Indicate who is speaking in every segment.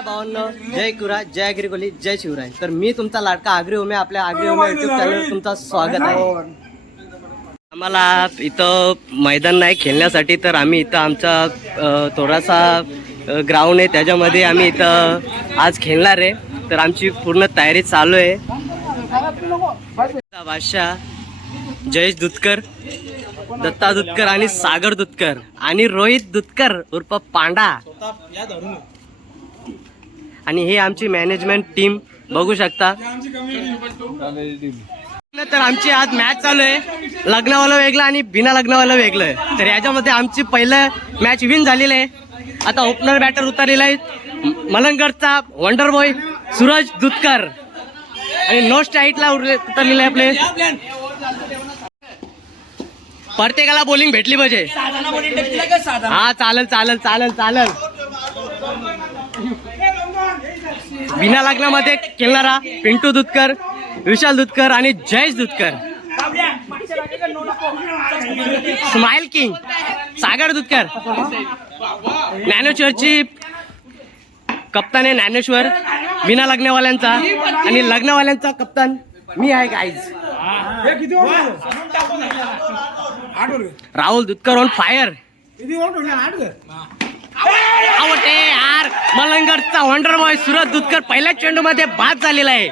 Speaker 1: जय भावांनो जय कुरा जय आगरी कोली जय शिवराय. तर मी तुमचा लाडका आगरी उमे आपल्या आगरी उमे युट्यूब चॅनल तुमचं स्वागत आहे. आम्हाला इथं मैदान नाही खेळण्यासाठी तर आम्ही इथं आमचा अ, थोडासा ग्राउंड आहे. त्याच्यामध्ये आम्ही इथं आज खेळणार आहे. तर आमची पूर्ण तयारी चालू आहे. बादशाह जयेश दुधकर दत्ता दुधकर आणि सागर दुधकर आणि रोहित दुधकर उर्फ पांडा. आणि हे आमची मॅनेजमेंट टीम बघू शकता. तर आमची आज मॅच चालू आहे. लग्नवाला वेगळं आणि बिना लग्नवाला वेगळं आहे. तर याच्यामध्ये आमची पहिलं मॅच विन झालेलं आहे. आता ओपनर बॅटर उतरलेला आहे. मलंगडचा वंडर बॉय सूरज दुधकर. आणि नो स्ट्राईटला उतरलेले आहे आपले. प्रत्येकाला बॉलिंग भेटली पाहिजे. हा चालेल चालेल चालेल चालेल. बिना लग्नामध्ये खेळणारा पिंटू दुधकर विशाल दुधकर आणि Jayesh Dudhkar. Smile king Sagar Dudhkar. ज्ञानेश्वरची कप्तान आहे ज्ञानेश्वर बिना लग्नवाल्यांचा आणि लग्नवाल्यांचा कप्तान मी आहे guys Rahul Dudhkar on fire आवडते यार. मलंगडचा वंडर बॉय सुरत दुधकर पहिल्या चेंडू मध्ये बाद झालेला आहे.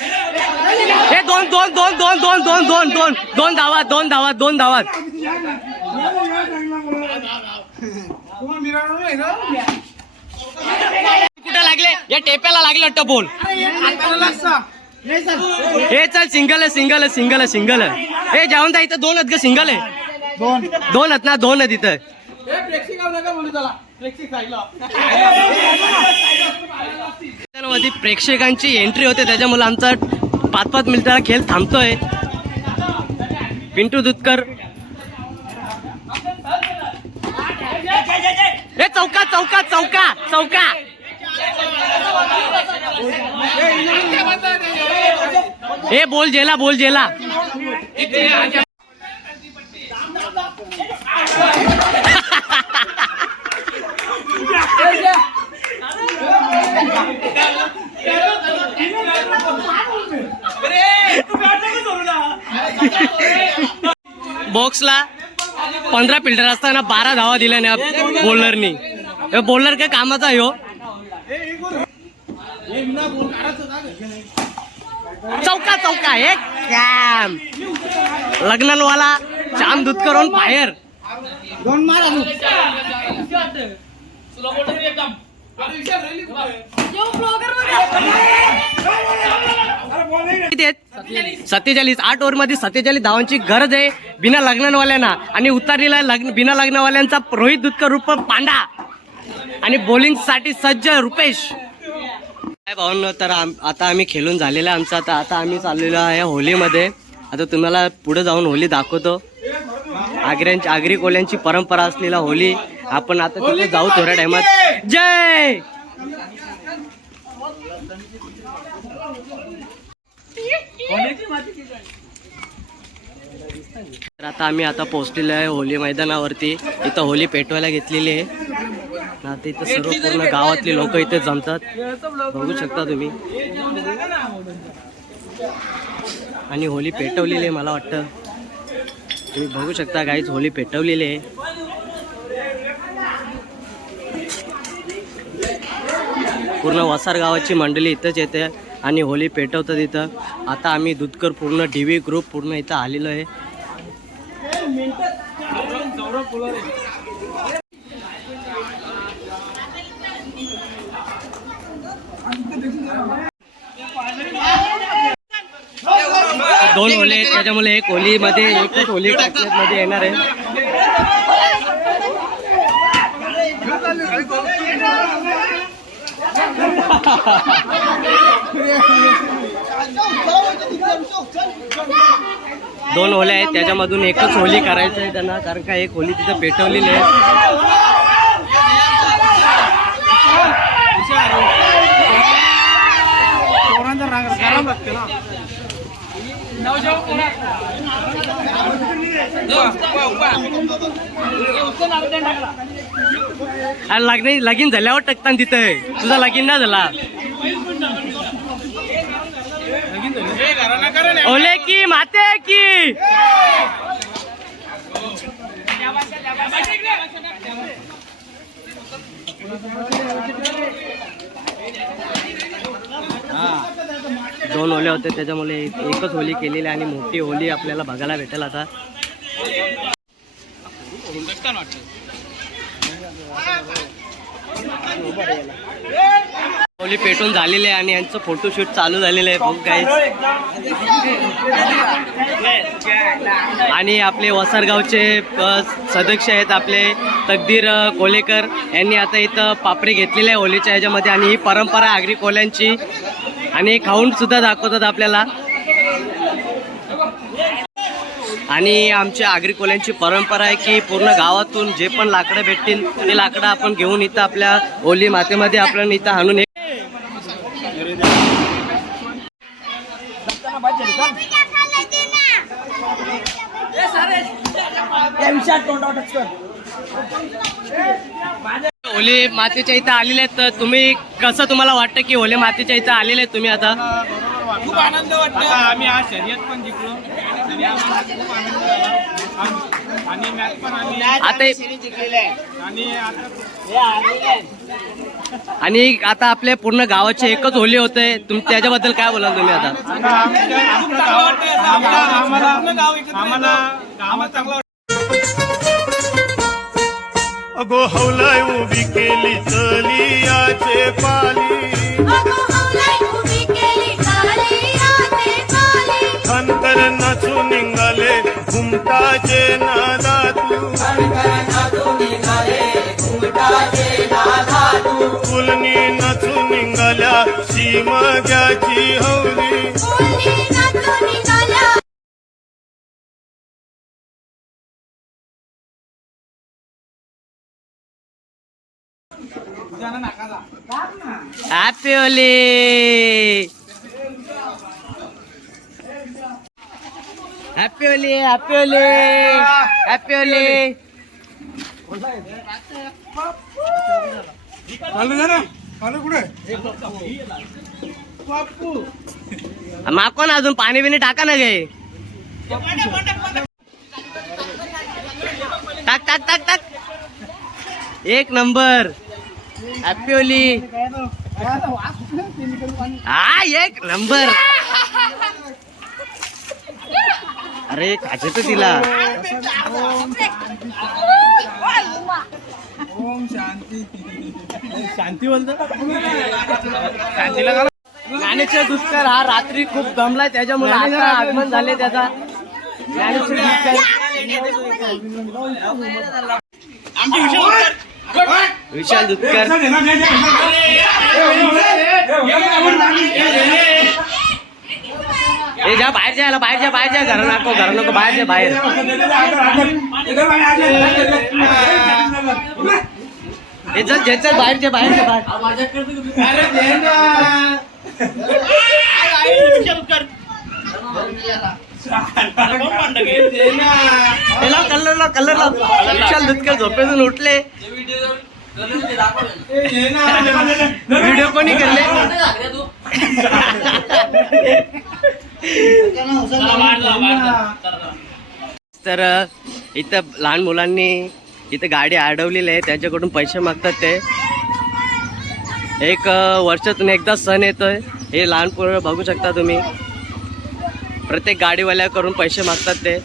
Speaker 1: हे दोन दोन दोन दोन दोन दोन दोन दोन दोन धावा दोन धावा दोन धावा कुठे लागले? या टेप्याला लागले वाटतं बोल. हे चल सिंगल आहे सिंगल आहे सिंगल आहे सिंगल आहे. हे जेवण इथं दोन आहेत का सिंगल आहे. दोन आहेत ना दोन आहेत इथं. प्रेक्षकांची एंट्री होते त्याच्यामुळे आमचा पाच पाच मिनिटाला खेळ थांबतोय. पिंटू दुधकर. हे चौका चौका चौका चौका. हे बोल जेला बोल जेला. बॉक्सला पंधरा फिल्टर असताना बारा धावा दिल्या ना बॉलरनी बॉलर काय कामाचा आहे हो? चौका चौका एक. कॅम लग्नवाला चाम दूध करून बाहेर. किती आहेत सत्तेचाळीस आठ ओव्हरमध्ये सत्तेचाळीस. धावांची गरज आहे बिना लग्नवाल्यांना. आणि उतरलेला लग्न बिना लग्नवाल्यांचा रोहित दुधकर रूप पांडा. आणि bowling साठी सज्ज रुपेश. काय भावनो तर आता आम्ही खेळून झालेलं आहे आमचं. आता आता आम्ही चाललेलो आहे होलीमध्ये. आता तुम्हाला पुढे जाऊन होली दाखवतो. आग्र्यांची आगरी कोल्यांची परंपरा असलेला होली. आपण आता तिथे जाऊ थोड्या टायमात जय! तर आता आम्ही आता पोहोचलेलो आहे होली मैदानावरती. इथं होली पेटवायला घेतलेली आहे. आता इथं सर्व पूर्ण गावातली लोक इथे जमतात. बघू शकता तुम्ही. आणि होली पेटवलेली आहे मला वाटतं. तुम्ही बघू शकता काहीच होली पेटवलेली आहे. पूर्ण वसार गावाची मंडळी इथंच येते आणि होली पेटवतात इथं. आता आम्ही दुधकर पूर्ण डी व्ही ग्रुप पूर्ण इथं आलेलो आहे. दोन होले आहेत त्याच्यामुळे एक होलीमध्ये एकच होली मध्ये येणार आहे. दोन होल्या आहेत त्याच्यामधून एकच होली करायचं आहे त्यांना कारण का एक होली तिथं पेटवलेली आहे. अरे लग्न लगीन झाल्यावर टकतान तिथे. तुझा लगीन ना झाला. ओले की माते की? दोन ओल्या होत्या त्याच्यामुळे एकच होली केलेली आणि मोठी होली आपल्याला बघायला भेटेल आता. होली पेटून झालेली आहे आणि यांचं फोटोशूट चालू झालेलं आहे बघ काय आणि आपले वसरगावचे सदस्य आहेत आपले तकदीर कोलेकर. यांनी आता इथं पापडी घेतलेली आहे होलीच्या ह्याच्यामध्ये आणि ही परंपरा आगरी कोल्यांची. आणि खाऊन सुद्धा दाखवतात आपल्याला आणि आमच्या आगरी कोल्यांची परंपरा आहे की पूर्ण गावातून जे पण लाकडं भेटतील ते लाकडं आपण घेऊन इथं आपल्या होली मातेमध्ये आपण इथं आणून हे- होली मातेच्या इथं आलेले आहेत तर तुम्ही कसं तुम्हाला वाटतं की होली मातेच्या इथं आलेले आहेत तुम्ही आता?
Speaker 2: खूप आनंद वाटतो. आम्ही आज शर्यत पण जिंकलो. आणि आम्हाला खूप आनंद झाला. आम- आणि मॅच पण आम्ही
Speaker 1: आता
Speaker 2: आणि आता
Speaker 1: आणि आता आपल्या पूर्ण गावाचे एकच होली होते. तुम त्याच्याबद्दल काय बोलाल तुम्ही आता?
Speaker 2: आमच्या आम्हाला आम्हाला आम्हाला चांगलं
Speaker 3: अगो हौलाय उभी केली चलियाचे पाली. खनकर नाचू निघाले घुमटाचे नादातू. फुलनी नाचू निघाल्या शिमग्याची हौली.
Speaker 1: Happy Holi happy Holi happy Holi happy Holi माकोन अजून पाणी बिणी टाका ना गे. टाक टाक टाक टाक. एक नंबर. हॅपी होली हा एक नंबर. अरे खाचे तर तिला. ज्ञानेश्वर दुष्कर हा रात्री खूप दमलाय त्याच्यामुळे आता आगमन झाले त्याचा. ज्ञानेश्वर दुष्कर. विशाल दुष्कर ए जा बाहेर जायला बाहेर जा बाहेर जा. घर नको घर नको बाहेर जा बाहेर. हे चल जे चल बाहेर जा बाहेर जा बाहेर. त्याला कलर लाव कलर लाव. विशाल दुधकर झोपेतून उठले. व्हिडिओ कोणी करले तर इथं लहान मुलांनी इथं गाडी अडवलेली आहे. त्यांच्याकडून पैसे मागतात ते. एक वर्षातून एकदा सण येतोय. हे लहान पोरं बघू शकता तुम्ही. प्रत्येक गाडीवाल्याकडून पैसे मागतात ते.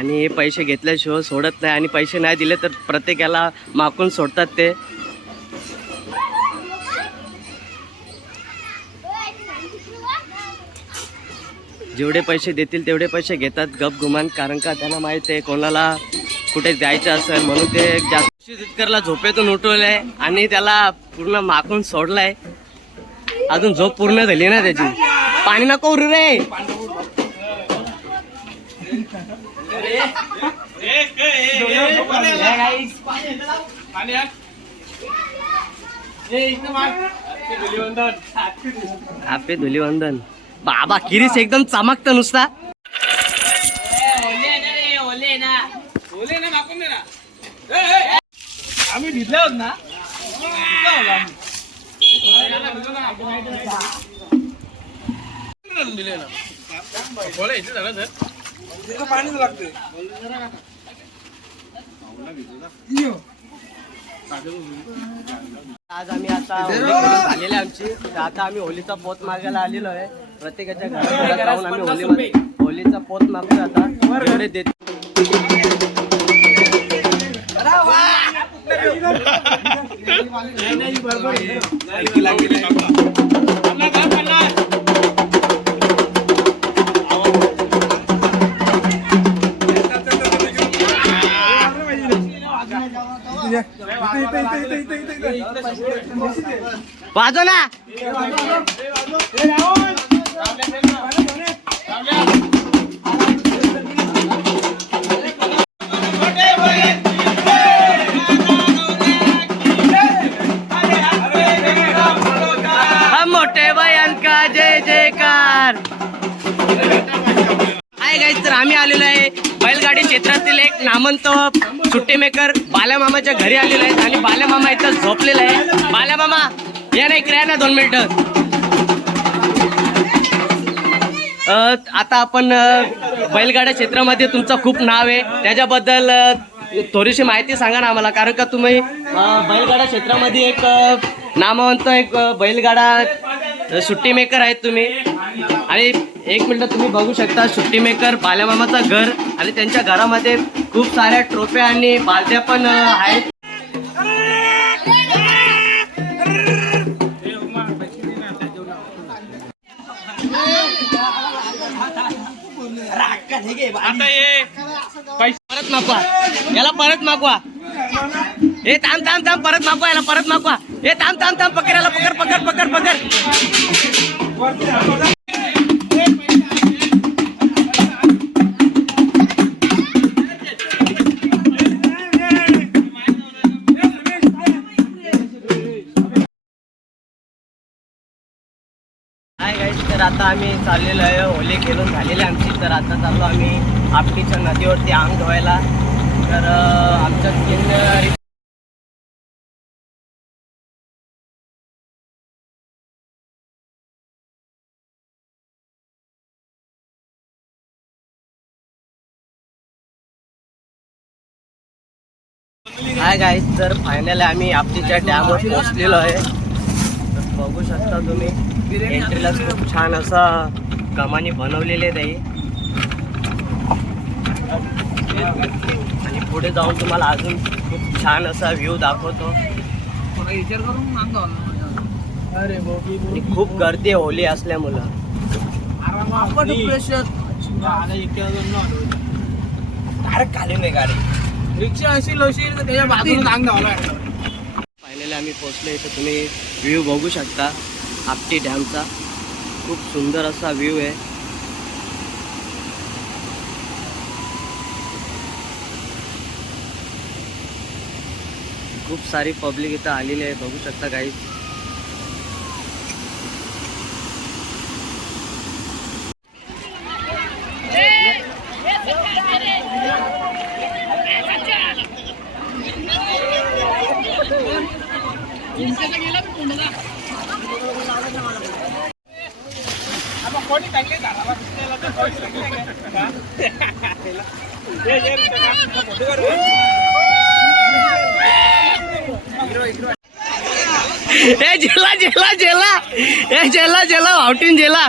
Speaker 1: आणि हे पैसे घेतल्याशिवाय सोडत नाही आणि पैसे नाही दिले तर प्रत्येकाला माकून सोडतात ते. जेवढे पैसे देतील तेवढे पैसे घेतात गप गुमान कारण का त्यांना माहीत आहे कोणाला कुठे जायचं असेल म्हणून ते जास्त झोपेतून झोपेतून उठवलंय आणि त्याला पूर्ण माकून सोडलाय. अजून झोप पूर्ण झाली ना त्याची? पाणी नको उरू रे! आपे धुलीवंदन बाबा किरीस एकदम चमकतं नुसता.
Speaker 2: आम्ही भिजले आहोत ना. बोला, इथे झालं सर. पाणीच लागते
Speaker 1: आज आम्ही आता झालेली आहे आमची. तर आता आम्ही होलीचा पोत मागायला आलेलो आहे. प्रत्येकाच्या घरात जाऊन आम्ही होली होलीचा पोत मागतो आता. एवढे देत
Speaker 2: पन्नास हा,
Speaker 1: वाजव ना हम मोठे का जय जयकार. आहे गाईज तर आम्ही आलेलो आहे बैलगाडी क्षेत्रातील एक नामंत सुट्टीमेकर बाल्यामामाच्या घरी आलेला आहे आणि बाल्यामामा इथं झोपलेला आहे. बाल्यामामा या नाही इकडे या ना दोन मिनिटं. आता आपण अ, बैलगाड्या क्षेत्रामध्ये तुमचं खूप नाव आहे. त्याच्याबद्दल थोडीशी माहिती सांगा ना आम्हाला कारण का तुम्ही बैलगाडा क्षेत्रामध्ये एक नामवंत एक बैलगाडा सुट्टी मेकर आहेत तुम्ही. आणि एक मिनिट तुम्ही बघू शकता सुट्टी मेकर बाल्यामामाचं घर आणि त्यांच्या घरामध्ये खूप साऱ्या ट्रोफ्या आणि बालद्या पण आहेत.
Speaker 2: आता ये
Speaker 1: परत मागवा. याला परत मागवा. हे थांब थांब थांब परत मागवा याला परत मागवा. हे थांब थांब थांब पकड याला पकड पकड पकड पकड. तर आता आम्ही चाललेलो आहे होली खेळून झालेली आमची. तर आता चाललो आम्ही आपटीच्या नदीवरती अंग धुवायला तर आमच्या स्किन हाय गाईस तर फायनल आम्ही आपटीच्या डॅमवर पोहोचलेलो आहे. तर बघू शकता तुम्ही एंट्रीला खूप छान असा कमानी बनवलेले आहे ताई. आणि पुढे जाऊन तुम्हाला अजून खूप छान असा व्ह्यू दाखवतो.
Speaker 2: अरे
Speaker 1: खूप गर्दी होली असल्यामुळं.
Speaker 2: डायरेक्ट खाली नाही गाडी. रिक्षा अशी लोशील तर त्याच्या बाजूला अंग धावला
Speaker 1: फायनली आम्ही पोहोचले इथं तुम्ही व्ह्यू बघू शकता. आपटी डॅमचा खूप सुंदर असा व्ह्यू आहे. खूप सारी पब्लिक इथं आलेली आहे बघू शकता काही
Speaker 2: कोणी चांगले झाडाला दिसलेला तर कोणी चांगले का? ये, ये, रे, त्याला फोटो काढ.
Speaker 1: ए जेला जेला जेला ए जेला जेला वावटीन जेला